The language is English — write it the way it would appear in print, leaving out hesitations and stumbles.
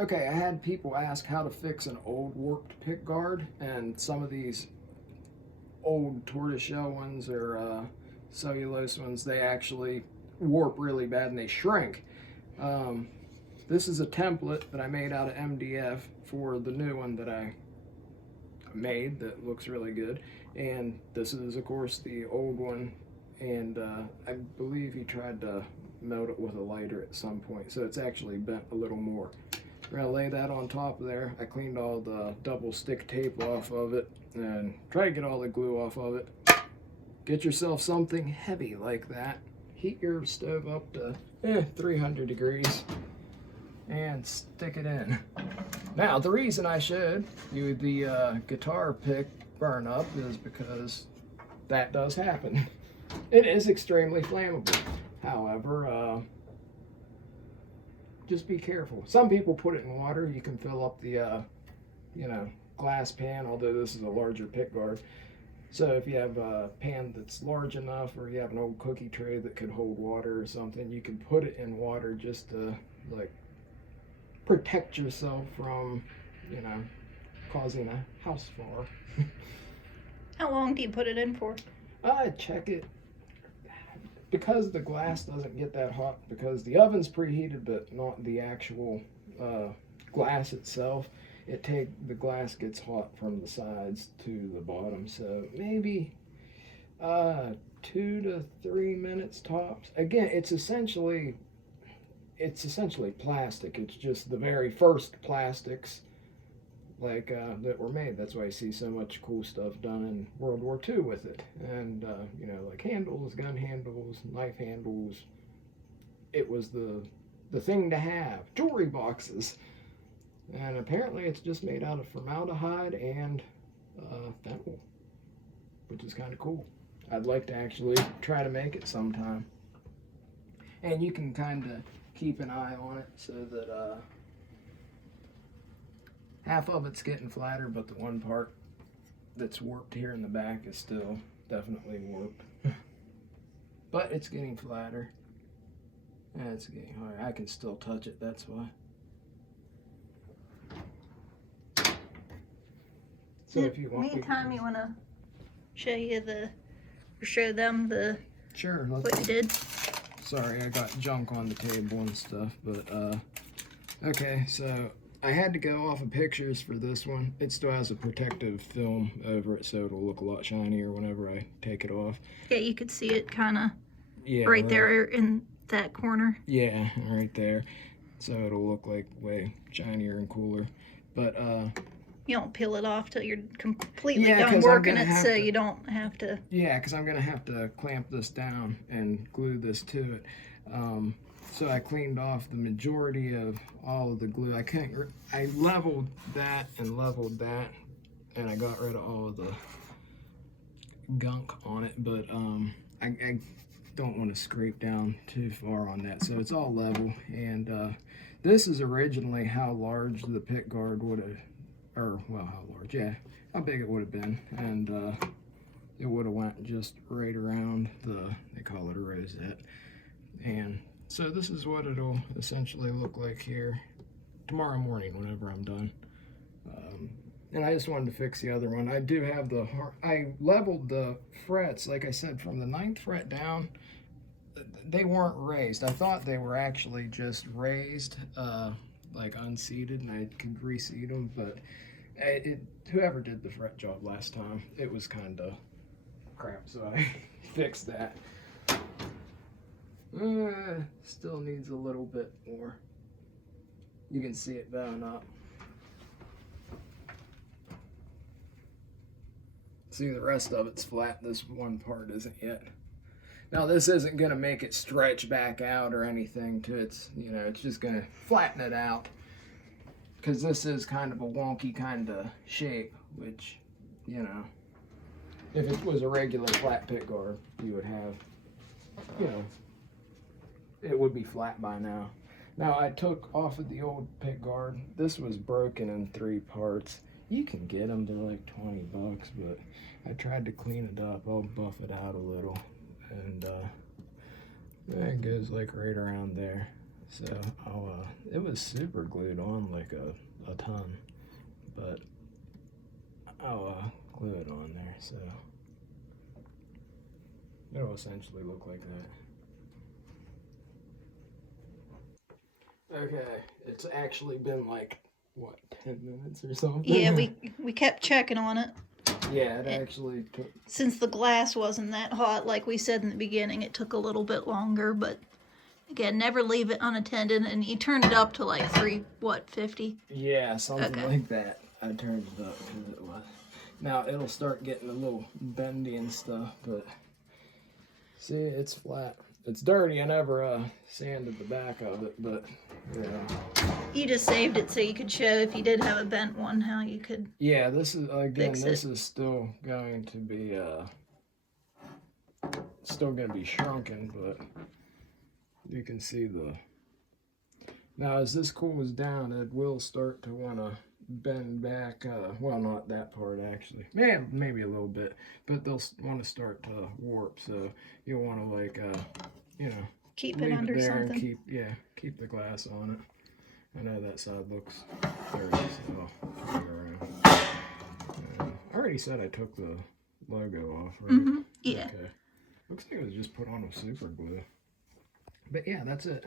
Okay, I had people ask how to fix an old warped pickguard, and some of these old tortoiseshell ones or cellulose ones, they actually warp really bad and they shrink. Um, this is a template that I made out of MDF for the new one that I made that looks really good. And this is, of course, the old one. And I believe he tried to melt it with a lighter at some point, so it's actually bent a little more. We're gonna lay that on top of there. I cleaned all the double stick tape off of it and try to get all the glue off of it. Get yourself something heavy like that. Heat your stove up to 300 degrees and stick it in. Now, the reason I showed you the guitar pick burn up is because that does happen. It is extremely flammable. However, just be careful. Some people put it in water. You can fill up the, glass pan, although this is a larger pickguard. So if you have a pan that's large enough, or you have an old cookie tray that could hold water or something, you can put it in water just to, like, protect yourself from, causing a house fire. How long do you put it in for? Check it. Because the glass doesn't get that hot, because the oven's preheated, but not the actual glass itself. The glass gets hot from the sides to the bottom, so maybe 2 to 3 minutes tops. Again, it's essentially plastic. It's just the very first plastics that were made. That's why I see so much cool stuff done in World War II with it. And, like handles, gun handles, knife handles. It was the thing to have. Jewelry boxes. And apparently it's just made out of formaldehyde and fennel, which is kind of cool. I'd like to actually try to make it sometime. And you can kind of keep an eye on it so that half of it's getting flatter, but the one part that's warped here in the back is still definitely warped. But it's getting flatter. And it's getting higher. I can still touch it, that's why. So if you want, meantime, you want to show them sure, what you did? Sorry, I got junk on the table and stuff, but okay, so I had to go off of pictures for this one. It still has a protective film over it, so it'll look a lot shinier whenever I take it off. Yeah, you could see it kind of right there in that corner. Yeah, right there. So it'll look like way shinier and cooler. But you don't peel it off till you're completely done working it, so you don't have to. Yeah, because I'm gonna have to clamp this down and glue this to it. So I cleaned off the majority of all of the glue. I leveled that and leveled that, and I got rid of all of the gunk on it. But I don't want to scrape down too far on that, so it's all level. And this is originally how large the pickguard would have. How large, yeah, how big it would have been, and it would have went just right around they call it a rosette. And so this is what it'll essentially look like here tomorrow morning whenever I'm done. And I just wanted to fix the other one. I do have I leveled the frets, like I said, from the 9th fret down. They weren't raised. I thought they were actually just raised, like unseated, and I could reseat them, but whoever did the fret job last time, it was kind of crap, so I fixed that. Still needs a little bit more. You can see it bowing up. See, the rest of it's flat. This one part isn't yet. Now, this isn't going to make it stretch back out or anything to its, it's just going to flatten it out. Because this is kind of a wonky kind of shape, which, if it was a regular flat pickguard, you would have, it would be flat by now. Now, I took off of the old pickguard. This was broken in 3 parts. You can get them, they're like $20, but I tried to clean it up. I'll buff it out a little. And it goes like right around there. So it was super glued on like a ton, but I'll glue it on there, so it'll essentially look like that. Okay, it's actually been like, what, 10 minutes or something? Yeah, we kept checking on it. Yeah, it actually took... Since the glass wasn't that hot, like we said in the beginning, it took a little bit longer, but again, never leave it unattended, and you turned it up to like 350? Yeah, something like that. I turned it up because it was. Now, it'll start getting a little bendy and stuff, but see, it's flat. It's dirty. I never sanded the back of it, but yeah. You just saved it so you could show if you did have a bent one how you could. Yeah, this is this is still going to be shrunken, but you can see the. Now, as this cools down, it will start to want to bend back. Well, not that part actually. Maybe a little bit, but they'll want to start to warp. So you'll want to like, you know, keep it under there something. And keep the glass on it. I know that side looks dirty, so I'll turn it around. I already said I took the logo off, right? Mm-hmm. Yeah. Okay. Looks like it was just put on with super glue. But yeah, that's it.